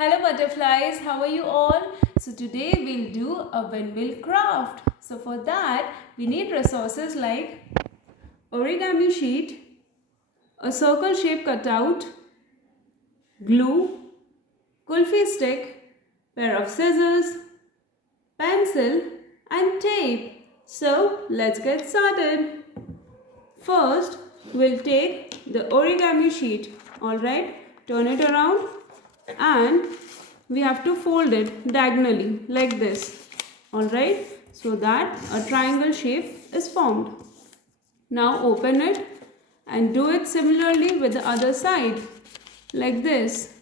Hello butterflies, how are you all? So today we'll do a windmill craft. So for that we need resources like origami sheet, a circle shape cutout, glue, kulfi stick, pair of scissors, pencil and tape. So let's get started. First we'll take the origami sheet, alright, turn it around and we have to fold it diagonally like this, alright, so that a triangle shape is formed. Now open it and do it similarly with the other side like this.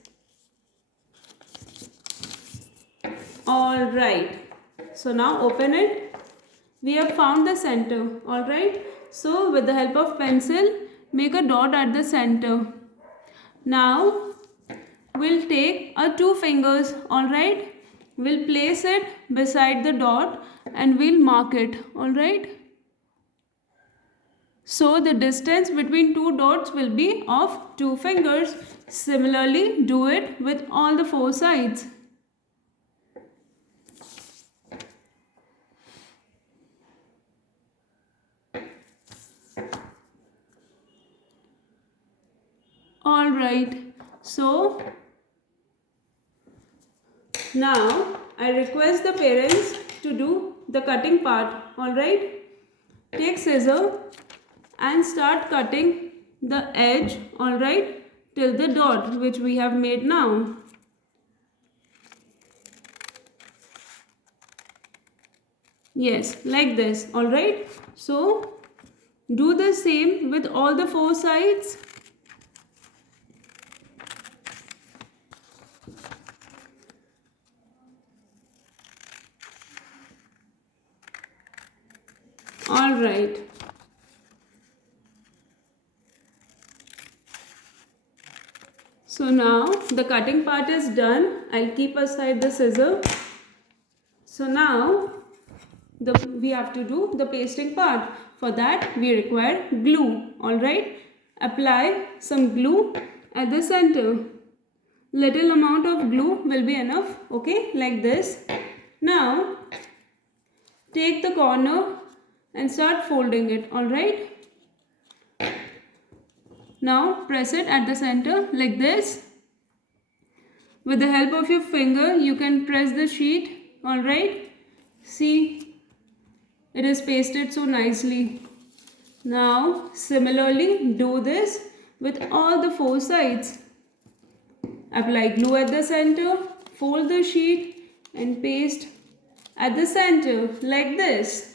Alright, so now open it. We have found the center, alright. So with the help of pencil, make a dot at the center. Now we'll take our two fingers, alright. We'll place it beside the dot and we'll mark it, alright. So the distance between two dots will be of 2 fingers. Similarly, do it with all the 4 sides. Alright, so now I request the parents to do the cutting part, alright. Take scissor and start cutting the edge, alright, till the dot which we have made now. Yes, like this, alright. So do the same with all the 4 sides. Alright. So now the cutting part is done. I'll keep aside the scissor. So now we have to do the pasting part. For that we require glue. Alright. Apply some glue at the center. Little amount of glue will be enough. Okay, like this. Now take the corner and start folding it. Alright. Now press it at the center like this. With the help of your finger you can press the sheet, alright. See, it is pasted so nicely. Now similarly do this with all the 4 sides. Apply glue at the center, fold the sheet and paste at the center like this.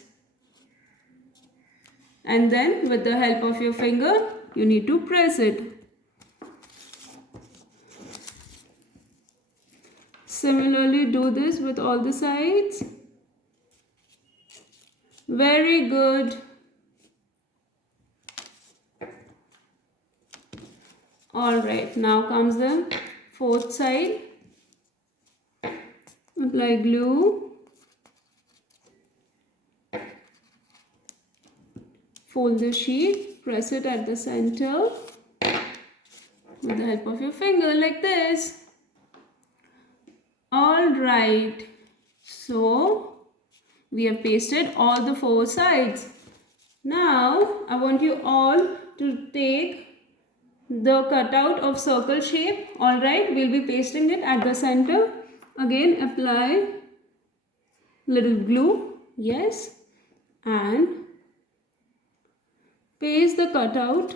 And then with the help of your finger you need to press it. Similarly do this with all the sides. Very good. Alright, now comes the 4th side. Apply glue. Fold the sheet, press it at the center with the help of your finger like this. Alright, so we have pasted all the 4 sides. Now I want you all to take the cutout of circle shape. Alright, we'll be pasting it at the center. Again apply little glue, yes, and paste the cutout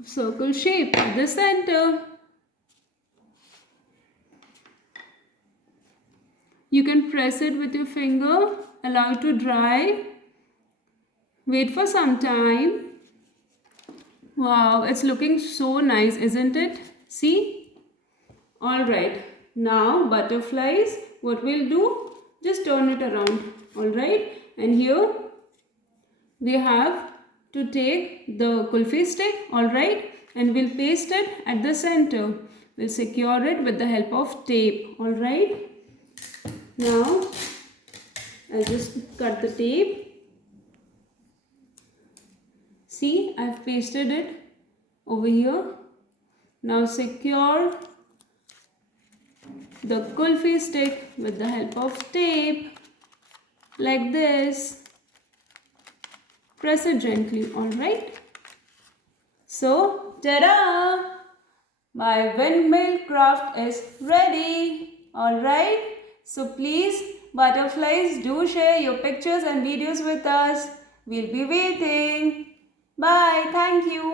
of circle shape at the center. You can press it with your finger, allow it to dry, wait for some time. Wow, it's looking so nice, isn't it? See? Alright, now butterflies, what we'll do? Just turn it around, alright? And here we have to take the kulfi stick, alright? And we'll paste it at the center. We'll secure it with the help of tape, alright? Now I'll just cut the tape. See, I've pasted it over here. Now secure the kulfi stick with the help of tape, like this. Press it gently, alright? So, ta-da! My windmill craft is ready, alright? So please, butterflies, do share your pictures and videos with us. We'll be waiting. Bye, thank you.